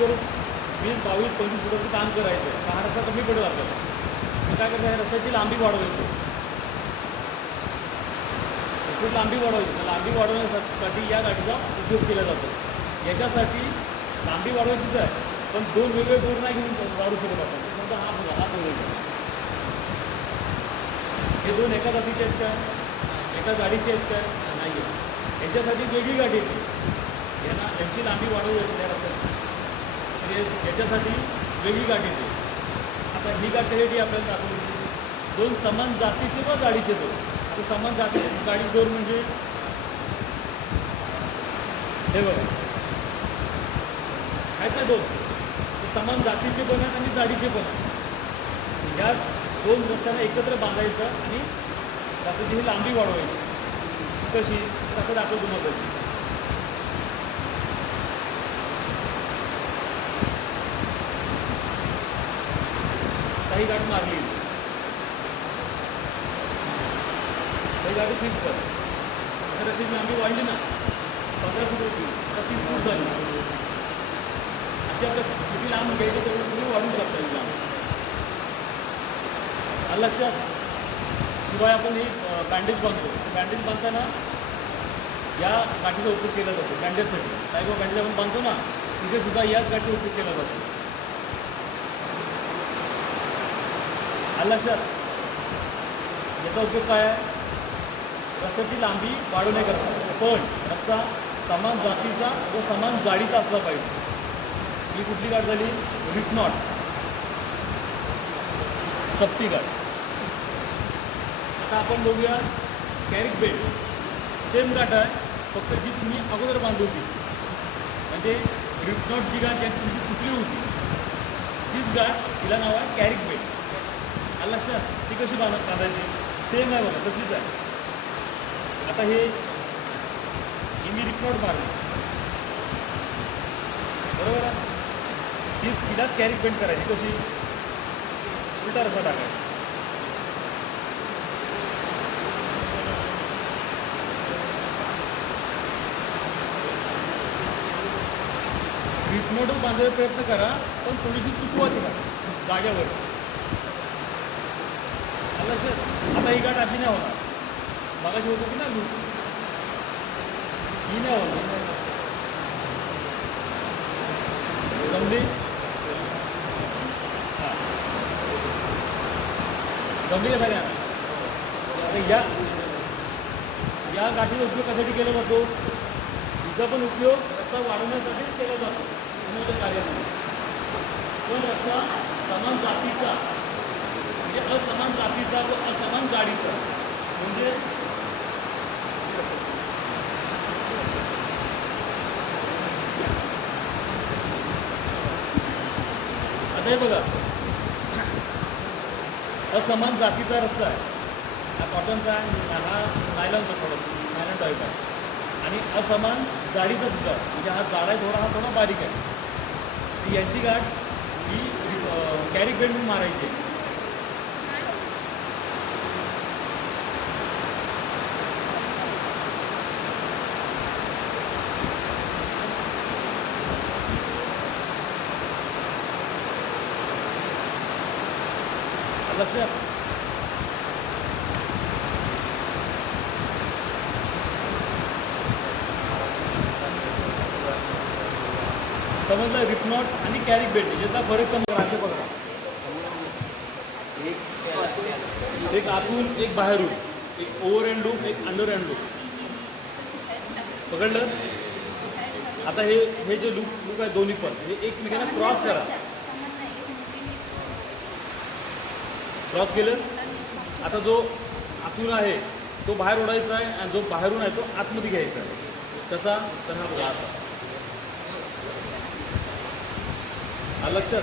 जर वीस बावीस पंचवीस फुटाचं काम करायचं तर हा रस्ता कमी पडेल आपल्याला काय करता ह्या रस्त्याची लांबी वाढवायची. तसेच लांबी वाढवायची. तर लांबी वाढवण्यासाठी या गाडीचा उपयोग केला जातो. याच्यासाठी लांबी वाढवायचीच आहे पण दोन वेगळे दोर नाही घेऊन वाढू शकत आपण. समजा हा बघा हा दोर हे दोन एका जातीचे आहेत का एका गाडीचे आहेत का नाही आहे. याच्यासाठी वेगळी गाडी येते यांना यांची लांबी वाढवली असते त्या रस्त्यात तर याच्यासाठी वेगळी गाडी येते. आता ही गाडी कशासाठी आपल्याला दाखवली दोन समान जातीचे व गाडीचे दोन. तर समान जातीचे गाडी दोन म्हणजे हे बघा. आहेत ना दोन. समान जातीचे पण आहेत आणि जाडीचे पण आहेत. या दोन रस्त्यांना एकत्र बांधायचं आणि त्यासाठी ही लांबी वाढवायची. कशी? तर आता दाखवतो तुम्हाला कशी काही गाडी मारली. काही गाडी फिक्स आहे तर अशी लांबी वाढली ना पंधरा फूट होती तर तीस फूट झाली. अशी आता किती लांब घ्यायचं तेवढं तुम्ही वाढवू शकता ही लांब? आलं लक्षात. शिवाय आपण ही बँडेज बांधतो. बँडेज बांधताना या गाठीचा उपयोग केला जातो बँडेजसाठी साहेब बँडेज आपण बांधतो ना तिथे सुद्धा याच गाठीचा उपयोग केला जातो. आलं लक्षात? याचा उपयोग काय आहे? रस्त्याची लांबी वाढवण्याकरता पण रस्ता समान जातीचा व समान गाडीचा असला पाहिजे. ही कुठली गाठ झाली? रिफनॉट चपटी गाठ आता आपण बघूया कॅरिक बेल्ट सेम गाठ आहे फक्त जी तुम्ही अगोदर बांधली होती. म्हणजे रिफनॉट जी गाठ ज्या तुमची चुकली होती. तीच गाठ तिला नाव आहे कॅरिक बेल्ट आलं लक्षात ती कशी बांध बांधायची? सेम आहे बघा तशीच आहे. आता हे मी रिपोर्ट मारली. बरोबर आहे? तीच तिलाच कॅरी पेंट करायची कशी? उलटा रसा टाकायचा. रिपनोटच बांधायचा प्रयत्न करा पण थोडीशी चुकवा तिला जाग्यावर आलं आता ही गाठ अशी नाही होणार. मगाशी होतो की ना लूज? ही नाही होणार. जमली हां. जमली का आता या या गाठीचा उपयोग कशासाठी केला जातो? तिचा पण उपयोग रस्ता वाढवण्यासाठीच केला जातो. कार्यामध्ये? पण रस्ता समान जातीचा म्हणजे असमान जातीचा व असमान जाडीचा. म्हणजे आता हे बघा. असमान जातीचा रस्ता आहे. हा कॉटनचा आहे हा नायलॉनचा प्रॉडक्ट नायलॉन टाईप आहे. आणि असमान जाडीचा सुद्धा म्हणजे हा जाडा आहे थोडा हा थोडा बारीक आहे. तर यांची गाठ ही कॅरी म्हणून मारायची लक्षात समजलं? रिपनॉट आणि कॅरी बेट याचा फरक समजा असे बघा. एक आतून एक बाहेरून. एक ओव्हर हँड लूप एक अंडर हँड लूप पकडलं? आता हे हे जे लूप लूप आहे दोन्ही पण. हे एकमेकांना क्रॉस करा. क्रॉस केलं. आता जो आतून आहे तो बाहेर ओढायचा आहे आणि जो बाहेरून आहे तो आतमध्ये घ्यायचा आहे. कसा? तर हा बघा असा लक्षात.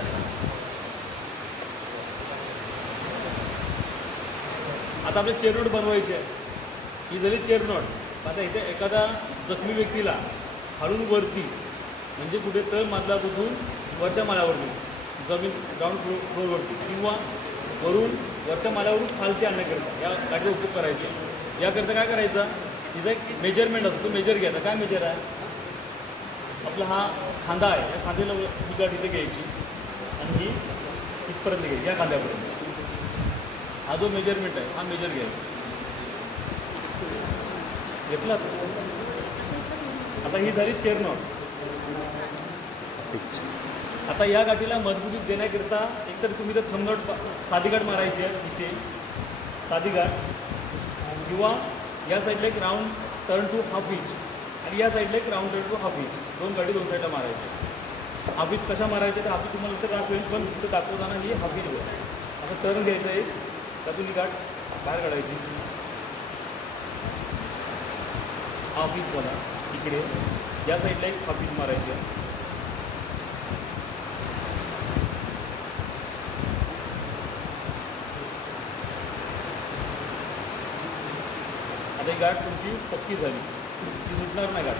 आता आपले चेरनोट बनवायचे आहे. ही झाली चेरनोट आता इथे एखादा जखमी व्यक्तीला हळून वरती म्हणजे कुठे तळ मजल्यापासून वरच्या माल्यावरती जमीन ग्राउंड फ्लो फ्लोअरवरती किंवा वरून वरच्या माल्यावरून खालती आणण्याकरिता या गाडीचा उपयोग करायचा. याकरिता काय करायचा? तिचा एक मेजरमेंट असतो. तो मेजर घ्यायचा. काय मेजर आहे? आपला हा खांदा आहे. या खांद्याला ही गाठ इथे घ्यायची. आणि ही इथपर्यंत घ्यायची. या खांद्यापर्यंत. हा जो मेजरमेंट आहे हा मेजर घ्यायचा. घेतला आता? ही झाली चेअर नॉट आता या गाठीला मजबूती देण्याकरिता एकतर तुम्ही तर थंबनॉट साधीगाठ मारायची आहे इथे. साधीगाठ किंवा या साईडला एक round turn two half inch आणि या साईडला एक round turn two half inch दोन गाडी दोन साईडला मारायच्या हाफ इंच कशा मारायच्या तर हाफ तुम्हाला तर दाखवेल पण फक्त दाखवताना ही हाफ इंच होईल असं टर्न घ्यायचं आहे. त्यातून ही गाठ बाहेर काढायची. हाफ इंच झाला. इकडे. या साईडला एक हाफ इंच मारायची आहे. गाठ तुमची पक्की झाली. ती सुटणार नाही गाठ.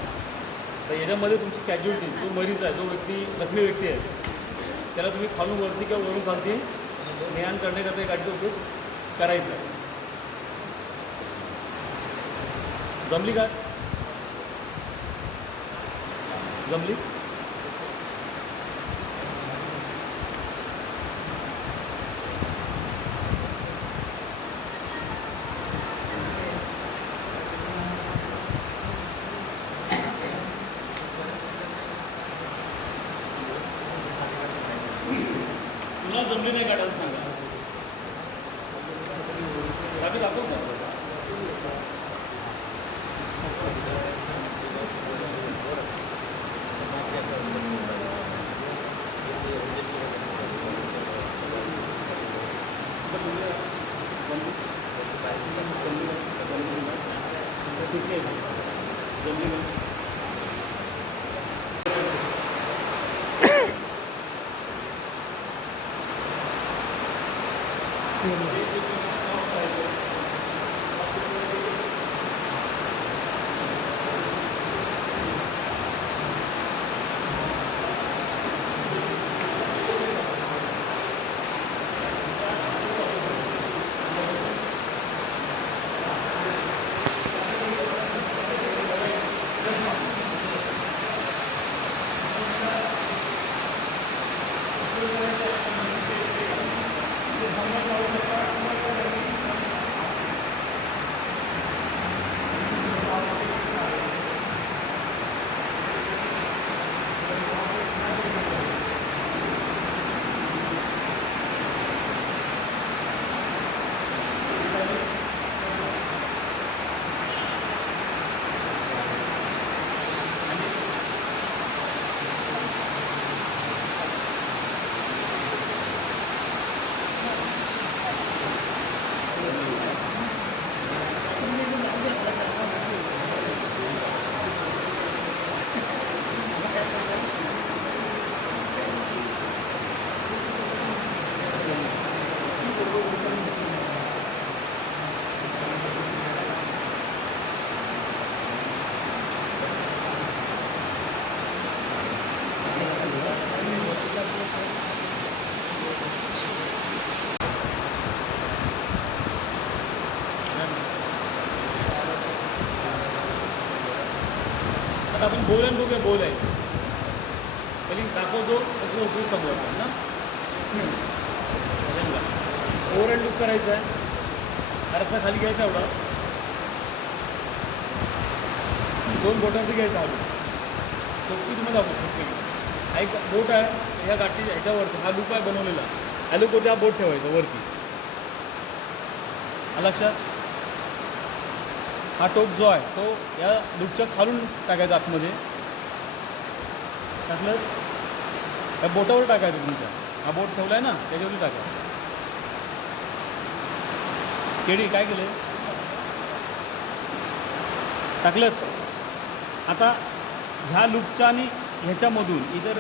तर याच्यामध्ये तुमची कॅज्युअलिटी जो मरीज आहे जो व्यक्ती जखमी व्यक्ती आहे त्याला तुम्ही खालून वरती किंवा वरून खालती नेहान करण्याकरता या गाठीचा उपयोग करायचा. आहे जमली गाठ? जमली? तुला जमली नाही काढायला सांगा. आम्ही दाखवू का ठीक आहे जमली नाही 何? आता आपण बोल आणि बघूया बोल आहे. पहिली दाखवतो त्याचा उपयोग समोर ना ओवर अँड लुक करायचा आहे. आरसा खाली घ्यायचा एवढा. दोन बोटांचं घ्यायचं हा सोपी तुम्ही दाखवू सोपी हा एक बोट आहे ह्या गाठीच्या ह्याच्यावरती हा लूप आहे बनवलेला. ह्या लूपवरती हा बोट ठेवायचा वरती. हा लक्षात? हा टोक जो आहे तो या लूपच्या खालून टाकायचा आतमध्ये. टाकलं त्या बोटावर टाकायचं तुमच्या. हा बोट ठेवला आहे ना त्याच्यावरती टाका. केडी काय केलं टाकलं. आता ह्या लूपच्या आणि ह्याच्यामधून इतर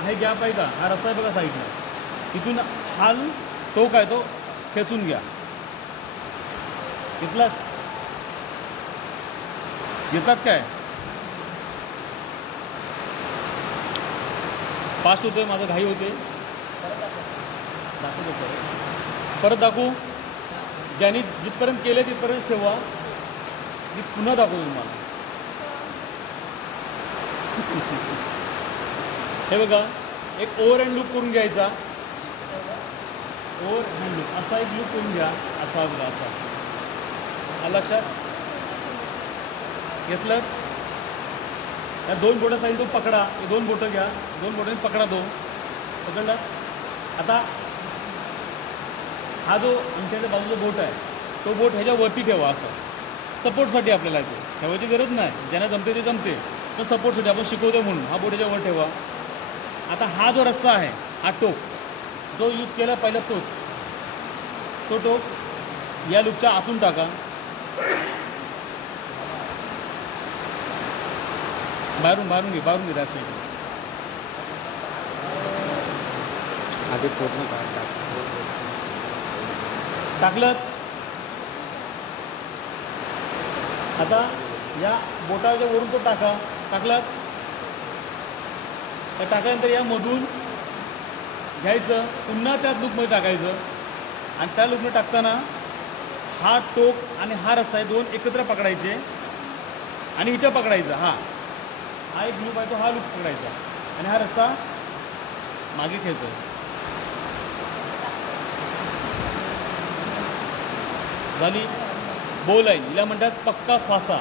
आहे गॅप आहे का हा रस्ता आहे बघा साईडला इथून हाल टोक आहे तो खेचून घ्या. इथला घेतात काय? फास्ट होतोय माझं घाई होते दाखवतो परत. परत दाखवू? ज्यांनी जिथपर्यंत केले तिथपर्यंत ठेवा. मी पुन्हा दाखवतो तुम्हाला. हे बघा एक ओव्हर हँड लूप करून घ्यायचा. ओव्हर हँड लूप असा एक लूप करून घ्या. असा बघा असा. लक्षात? घेतलं. या दोन बोटं साईड तो पकडा. हे दोन बोटं घ्या. दोन बोटांनी पकडा दो पकडला. आता हा जो आमच्या बाजूचा बोट आहे तो बोट ह्याच्या वरती ठेवा असं. सपोर्टसाठी आपल्याला ते ठेवायची गरज नाही. ज्यांना जमते ते जमते. पण सपोर्टसाठी आपण शिकवतो म्हणून हा बोट ह्याच्यावर ठेवा. आता हा जो रस्ता आहे हा टोक. जो यूज केला पहिला तोच. तो टोक या लूपच्या आतून टाका. बाहेरून बाहेरून घे बाहेरून घे त्या साईड आधी पूर्ण टाकलं? आता या बोटाच्या वरून तो टाका. टाकलं? त्या टाकल्यानंतर या मधून घ्यायचं पुन्हा त्या लूपमध्ये टाकायचं. आणि त्या लूपमध्ये टाकताना हा टोक आणि हा रस्सा आहे दोन एकत्र पकडायचे. आणि इथं पकडायचा हा. हा एक लूप आहे तो हा लूप पकडायचा आणि हा रस्सा मागे घ्यायचा झाली. बोल हिला म्हणतात पक्का फासा.